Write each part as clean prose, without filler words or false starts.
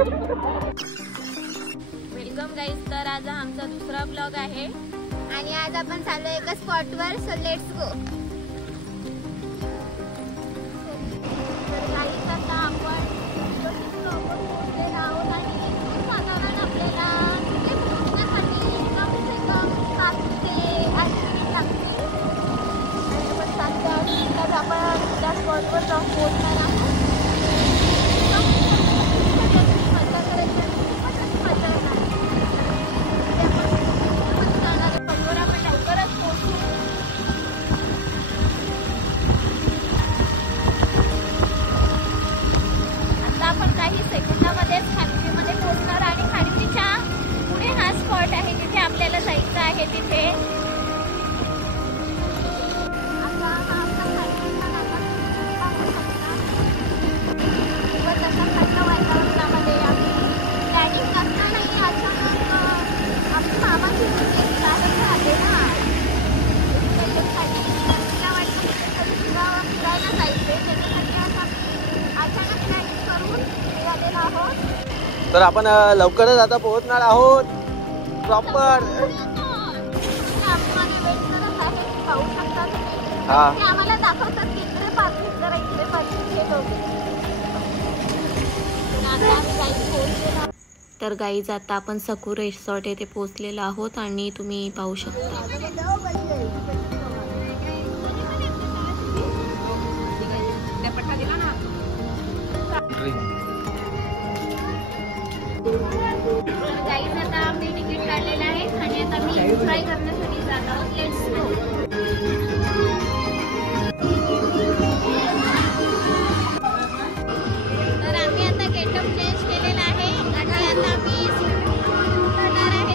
Welcome guys, तर आज आमचा दुसरा ब्लॉग आहे आणि आज आपण चाललो एका स्पॉटवर, सो लेट्स गो. तर गाईज आता आपण पोहोचलेलो आहोत आणि साधारण आपल्याला तिथे पोहोचण्यासाठी कम से कम 7 ते 8 मिनिट लागतील. आणि आपण 7 ते 8 मिनिटात आपण त्या स्पॉटवर जाऊन पोहोचणार आहोत. मजा करायची आणि खूपच अशी मजा येणार. आपण काही सेकंदामध्येच खांडीमध्ये पोहोचणार आणि खांडीच्या पुढे हा स्पॉट आहे जिथे आपल्याला जायचं आहे. तिथे आता हा आपला खांडीचा खूपच अशा थंड वातावरणामध्ये आम्ही प्लॅनिंग करतानाही अचानक आपली मामाची राहते ना, त्याच्यासाठी तिला वाटतं कुठेतरी फिरायला जायचे. त्याच्यासाठी आता अचानक प्लॅनिंग करून निघालेलो आहोत. तर आपण लवकरच आता पोहोचणार आहोत प्रॉपर. पाहू शकता तुम्ही. हा, ते आम्हाला दाखवतात की इकडे पार्किंग करा, इकडे पार्किंग केलं. तर गाईज आता आपण सकू रिसॉर्ट येथे पोहोचलेलो आहोत आणि तुम्ही पाहू शकता. गाईज आता आम्ही तिकीट काढलेलं आहे आणि आता मी एन्जॉय करण्यासाठी जात आहोत. Let's go. तर आम्ही आता गेटअप चेंज केलेला आहे आणि आता आम्ही उतरणार आहे.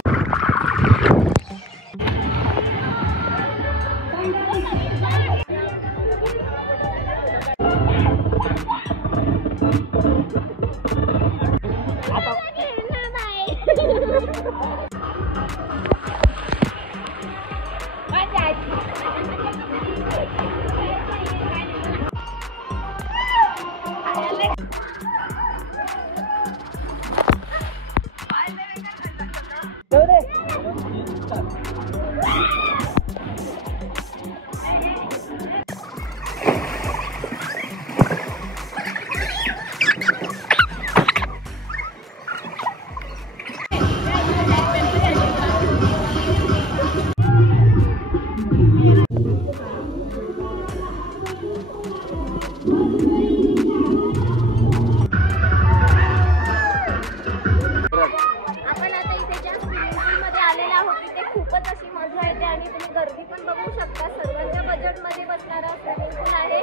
खूपच अशी मजा येते आणि तुम्ही गर्दी पण बघू शकता. सर्वांच्या बजेटमध्ये बसणारा स्विमिंग पूल आहे.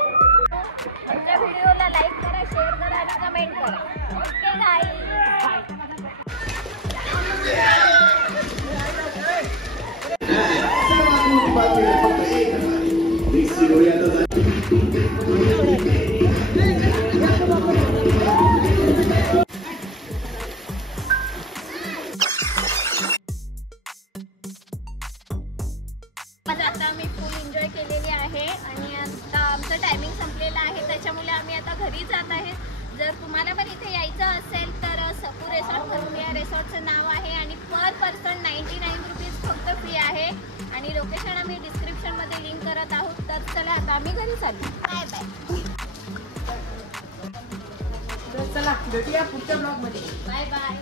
आमच्या व्हिडिओला लाईक करा, शेअर करा आणि कमेंट करा. Okay guys. आता आम्ही फुल एन्जॉय केलेली आहे आणि आता आमचं टायमिंग संपलेलं आहे. त्याच्यामुळे आम्ही आता घरी जात आहे. जर तुम्हाला पण इथे यायचं असेल तर सकू रिसॉर्ट करून या. रिसॉर्टचं नाव आहे आणि पर पर्सन 99 रुपीज फक्त फ्री आहे आणि लोकेशन आम्ही डिस्क्रिप्शनमध्ये लिंक करत आहोत. तर चला आता आम्ही घरी चालू. Bye bye. चला भेटूया पुढच्या ब्लॉगमध्ये. Bye bye.